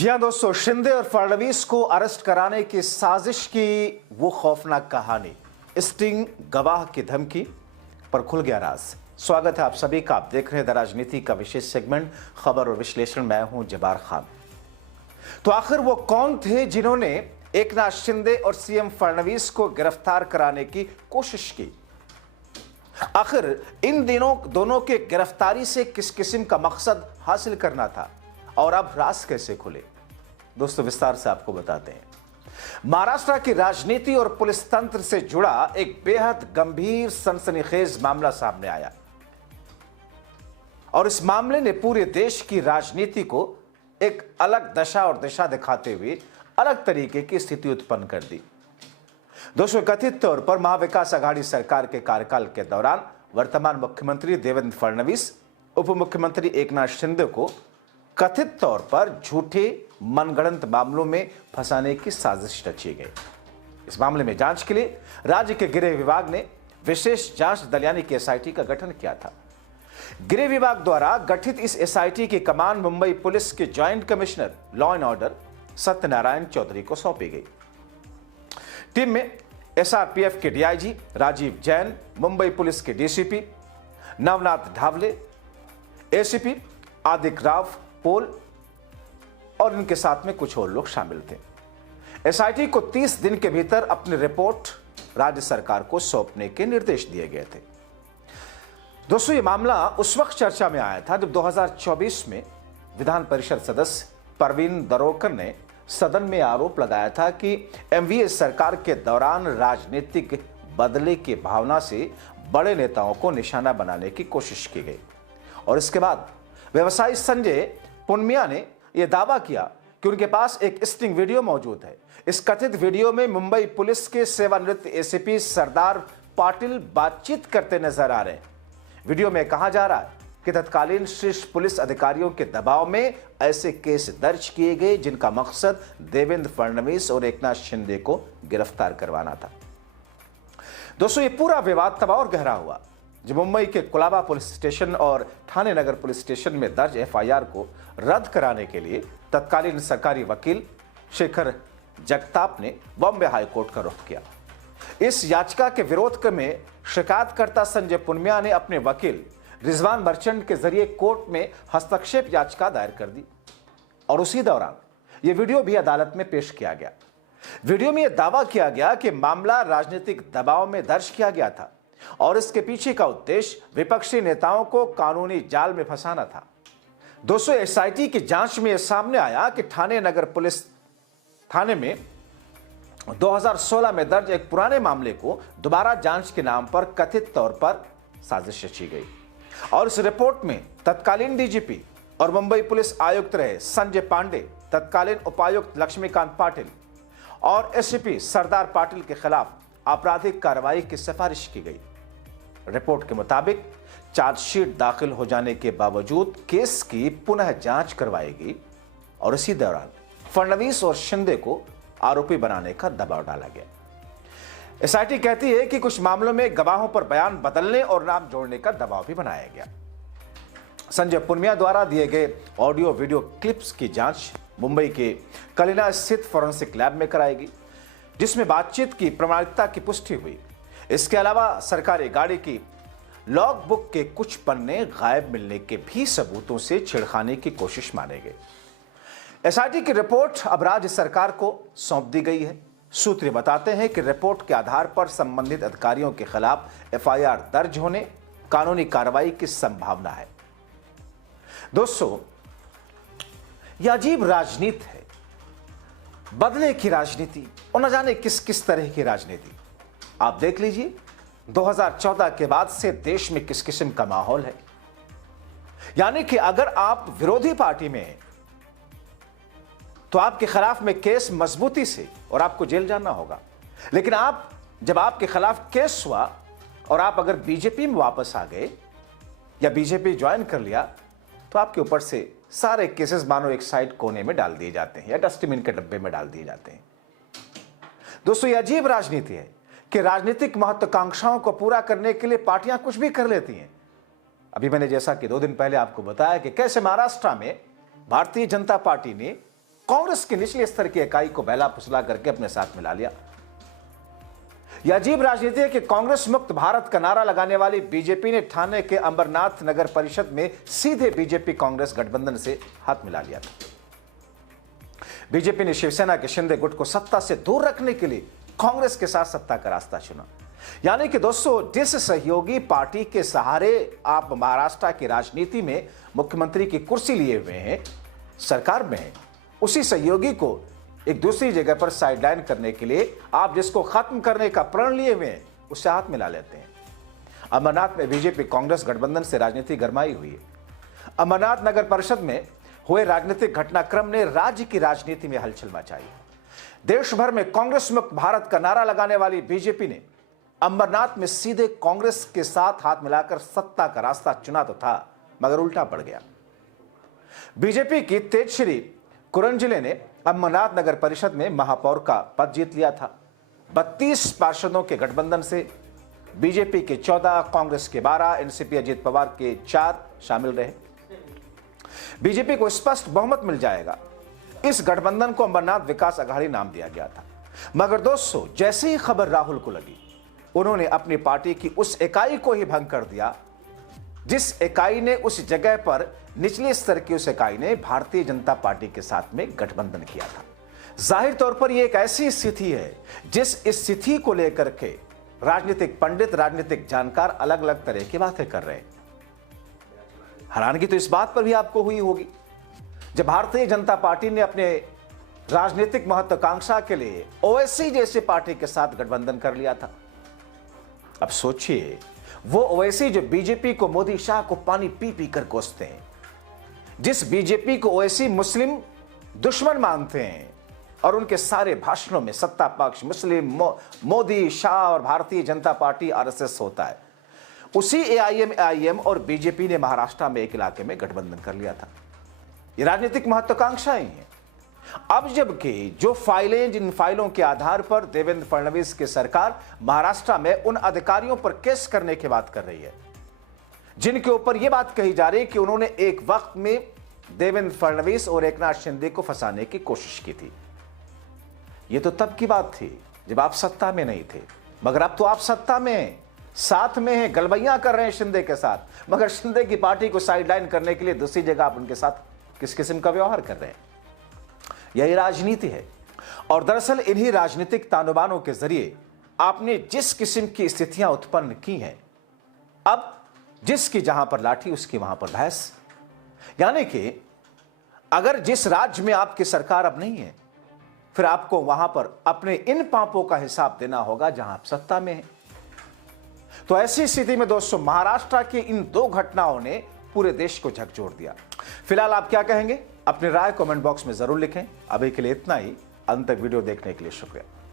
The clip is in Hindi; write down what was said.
जी हां दोस्तों, शिंदे और फडणवीस को अरेस्ट कराने की साजिश की वो खौफनाक कहानी, स्टिंग, गवाह की धमकी पर खुल गया राज। स्वागत है आप सभी का। आप देख रहे हैं द राजनीति का विशेष सेगमेंट खबर और विश्लेषण। मैं हूं जबार खान। तो आखिर वो कौन थे जिन्होंने एकनाथ शिंदे और सीएम फडणवीस को गिरफ्तार कराने की कोशिश की? आखिर इन दोनों के गिरफ्तारी से किस किस्म का मकसद हासिल करना था और अब राज कैसे खुले? दोस्तों विस्तार से आपको बताते हैं। महाराष्ट्र की राजनीति और पुलिस तंत्र से जुड़ा एक बेहद गंभीर सनसनीखेज मामला सामने आया और इस मामले ने पूरे देश की राजनीति को एक अलग दशा और दिशा दिखाते हुए अलग तरीके की स्थिति उत्पन्न कर दी। दोस्तों, कथित तौर पर महाविकास आघाड़ी सरकार के कार्यकाल के दौरान वर्तमान मुख्यमंत्री देवेंद्र फडणवीस, उप मुख्यमंत्री एकनाथ शिंदे को कथित तौर पर झूठे मनगढ़ंत मामलों में फंसाने की साजिश रची गई। इस मामले में जांच के लिए राज्य के गृह विभाग ने विशेष जांच दल यानी कि एसआईटी का गठन किया था। गृह विभाग द्वारा गठित इस एसआईटी की कमान मुंबई पुलिस के joint commissioner law and order Satyanarayan Chaudhary को सौंपी गई। टीम में एसआरपीएफ के डीआईजी राजीव जैन, मुंबई पुलिस के डीसीपी नवनाथ ढावले, एसीपी आदिक राव पोल और इनके साथ में कुछ और लोग शामिल थे। एसआईटी को 30 दिन के भीतर अपनी रिपोर्ट राज्य सरकार को सौंपने के निर्देश दिए गए थे। दोस्तों, ये मामला उस वक्त चर्चा में आया था जब 2024 में विधान परिषद सदस्य परवीन दरोकर ने सदन में आरोप लगाया था कि एमवीए सरकार के दौरान राजनीतिक बदले की भावना से बड़े नेताओं को निशाना बनाने की कोशिश की गई। और इसके बाद व्यवसायी संजय पुनिया ने यह दावा किया कि उनके पास एक स्टिंग वीडियो मौजूद है। इस कथित वीडियो में मुंबई पुलिस के सेवानिवृत्त एसीपी सरदार पाटिल बातचीत करते नजर आ रहे हैं। वीडियो में कहा जा रहा है कि तत्कालीन शीर्ष पुलिस अधिकारियों के दबाव में ऐसे केस दर्ज किए गए जिनका मकसद देवेंद्र फडणवीस और एकनाथ शिंदे को गिरफ्तार करवाना था। दोस्तों, ये पूरा विवाद तब और गहरा हुआ जब मुंबई के कुलाबा पुलिस स्टेशन और ठाणे नगर पुलिस स्टेशन में दर्ज एफआईआर को रद्द कराने के लिए तत्कालीन सरकारी वकील शेखर जगताप ने बॉम्बे हाईकोर्ट का रुख किया। इस याचिका के विरोध में शिकायतकर्ता संजय पुनिया ने अपने वकील रिजवान मर्चेंट के जरिए कोर्ट में हस्तक्षेप याचिका दायर कर दी और उसी दौरान यह वीडियो भी अदालत में पेश किया गया। वीडियो में यह दावा किया गया कि मामला राजनीतिक दबाव में दर्ज किया गया था और इसके पीछे का उद्देश्य विपक्षी नेताओं को कानूनी जाल में फंसाना था। दोस्तों, एसआईटी की जांच में यह सामने आया कि ठाणे नगर पुलिस थाने में 2016 में दर्ज एक पुराने मामले को दोबारा जांच के नाम पर कथित तौर पर साजिश रची गई और इस रिपोर्ट में तत्कालीन डीजीपी और मुंबई पुलिस आयुक्त रहे संजय पांडे, तत्कालीन उपायुक्त लक्ष्मीकांत पाटिल और एसीपी सरदार पाटिल के खिलाफ आपराधिक कार्रवाई की सिफारिश की गई। रिपोर्ट के मुताबिक चार्जशीट दाखिल हो जाने के बावजूद केस की पुनः जांच करवाएगी और इसी दौरान फडणवीस और शिंदे को आरोपी बनाने का दबाव डाला गया। एसआईटी कहती है कि कुछ मामलों में गवाहों पर बयान बदलने और नाम जोड़ने का दबाव भी बनाया गया। संजय पुनिया द्वारा दिए गए ऑडियो वीडियो क्लिप्स की जांच मुंबई के कलिना स्थित फॉरेंसिक लैब में कराएगी, जिसमें बातचीत की प्रमाणिकता की पुष्टि हुई। इसके अलावा सरकारी गाड़ी की लॉग बुक के कुछ पन्ने गायब मिलने के भी सबूतों से छेड़खानी की कोशिश माने गए। एसआईटी की रिपोर्ट अब राज्य सरकार को सौंप दी गई है। सूत्र बताते हैं कि रिपोर्ट के आधार पर संबंधित अधिकारियों के खिलाफ एफआईआर दर्ज होने, कानूनी कार्रवाई की संभावना है। दोस्तों, यह अजीब राजनीति है, बदले की राजनीति और न जाने किस किस तरह की राजनीति। आप देख लीजिए 2014 के बाद से देश में किस किस्म का माहौल है। यानी कि अगर आप विरोधी पार्टी में हैं तो आपके खिलाफ में केस मजबूती से और आपको जेल जाना होगा, लेकिन जब आपके खिलाफ केस हुआ और आप अगर बीजेपी में वापस आ गए या बीजेपी ज्वाइन कर लिया तो आपके ऊपर से सारे केसेस मानो एक साइड कोने में डाल दिए जाते हैं या डस्टबिन के डब्बे में डाल दिए जाते हैं। दोस्तों, यह अजीब राजनीति है कि राजनीतिक महत्वाकांक्षाओं को पूरा करने के लिए पार्टियां कुछ भी कर लेती हैं। अभी मैंने जैसा कि 2 दिन पहले आपको बताया कि कैसे महाराष्ट्र में भारतीय जनता पार्टी ने कांग्रेस के निचले स्तर की इकाई को बहला फुसला करके अपने साथ मिला लिया। यह अजीब राजनीति है कि कांग्रेस मुक्त भारत का नारा लगाने वाली बीजेपी ने ठाणे के अंबरनाथ नगर परिषद में सीधे बीजेपी कांग्रेस गठबंधन से हाथ मिला लिया था। बीजेपी ने शिवसेना के शिंदे गुट को सत्ता से दूर रखने के लिए कांग्रेस के साथ सत्ता का रास्ता चुना। यानी कि दोस्तों, जिस सहयोगी पार्टी के सहारे आप महाराष्ट्र की राजनीति में मुख्यमंत्री की कुर्सी लिए हुए हैं, सरकार में हैं, उसी सहयोगी को एक दूसरी जगह पर साइडलाइन करने के लिए आप जिसको खत्म करने का प्रण लिए हुए हैं, उससे हाथ मिला लेते हैं। अमरनाथ में बीजेपी कांग्रेस गठबंधन से राजनीति गरमाई हुई है। अमरनाथ नगर परिषद में हुए राजनीतिक घटनाक्रम ने राज्य की राजनीति में हलचल मचाई। देश भर में कांग्रेस मुक्त भारत का नारा लगाने वाली बीजेपी ने अमरनाथ में सीधे कांग्रेस के साथ हाथ मिलाकर सत्ता का रास्ता चुना तो था, मगर उल्टा पड़ गया। बीजेपी की तेजश्री कुरंजिले ने अमरनाथ नगर परिषद में महापौर का पद जीत लिया था। 32 पार्षदों के गठबंधन से बीजेपी के 14, कांग्रेस के 12, एनसीपी अजीत पवार के 4 शामिल रहे। बीजेपी को स्पष्ट बहुमत मिल जाएगा। इस गठबंधन को अमरनाथ विकास अघाड़ी नाम दिया गया था। मगर दोस्तों, जैसे ही खबर राहुल को लगी, उन्होंने अपनी पार्टी की उस इकाई को ही भंग कर दिया जिस इकाई ने उस जगह पर निचले स्तर की उस इकाई ने भारतीय जनता पार्टी के साथ में गठबंधन किया था। जाहिर तौर पर यह एक ऐसी स्थिति है जिस स्थिति को लेकर के राजनीतिक पंडित, राजनीतिक जानकार अलग अलग तरह की बातें कर रहे हैं। हैरानगी तो इस बात पर भी आपको हुई होगी जब भारतीय जनता पार्टी ने अपने राजनीतिक महत्वाकांक्षा के लिए ओवैसी जैसी पार्टी के साथ गठबंधन कर लिया था। अब सोचिए, वो ओवैसी जो बीजेपी को, मोदी शाह को पानी पी पी कर कोसते हैं, जिस बीजेपी को ओवैसी मुस्लिम दुश्मन मानते हैं और उनके सारे भाषणों में सत्ता पक्ष, मुस्लिम, मोदी, शाह और भारतीय जनता पार्टी आरएसएस होता है, उसी एआईएम और बीजेपी ने महाराष्ट्र में एक इलाके में गठबंधन कर लिया था। ये राजनीतिक महत्वाकांक्षाएं हैं। अब जबकि जो फाइलें, जिन फाइलों के आधार पर देवेंद्र फडणवीस की सरकार महाराष्ट्र में उन अधिकारियों पर केस करने की बात कर रही है जिनके ऊपर यह बात कही जा रही है कि उन्होंने एक वक्त में देवेंद्र फडणवीस और एकनाथ शिंदे को फंसाने की कोशिश की थी। यह तो तब की बात थी जब आप सत्ता में नहीं थे, मगर अब तो आप सत्ता में हैं, साथ में हैं, गलबैया कर रहे हैं शिंदे के साथ, मगर शिंदे की पार्टी को साइडलाइन करने के लिए दूसरी जगह आप उनके साथ किस किस्म का व्यवहार कर रहे हैं। यही राजनीति है। और दरअसल इन्हीं राजनीतिक तानोबानों के जरिए आपने जिस किस्म की स्थितियां उत्पन्न की हैं, अब जिसकी जहां पर लाठी उसकी वहां पर भैंस। यानी कि अगर जिस राज्य में आपकी सरकार अब नहीं है, फिर आपको वहां पर अपने इन पापों का हिसाब देना होगा जहां आप सत्ता में हैं। तो ऐसी स्थिति में दोस्तों, महाराष्ट्र की इन 2 घटनाओं ने पूरे देश को झकझोर दिया। फिलहाल आप क्या कहेंगे? अपनी राय कमेंट बॉक्स में जरूर लिखें। अभी के लिए इतना ही। अंत तक वीडियो देखने के लिए शुक्रिया।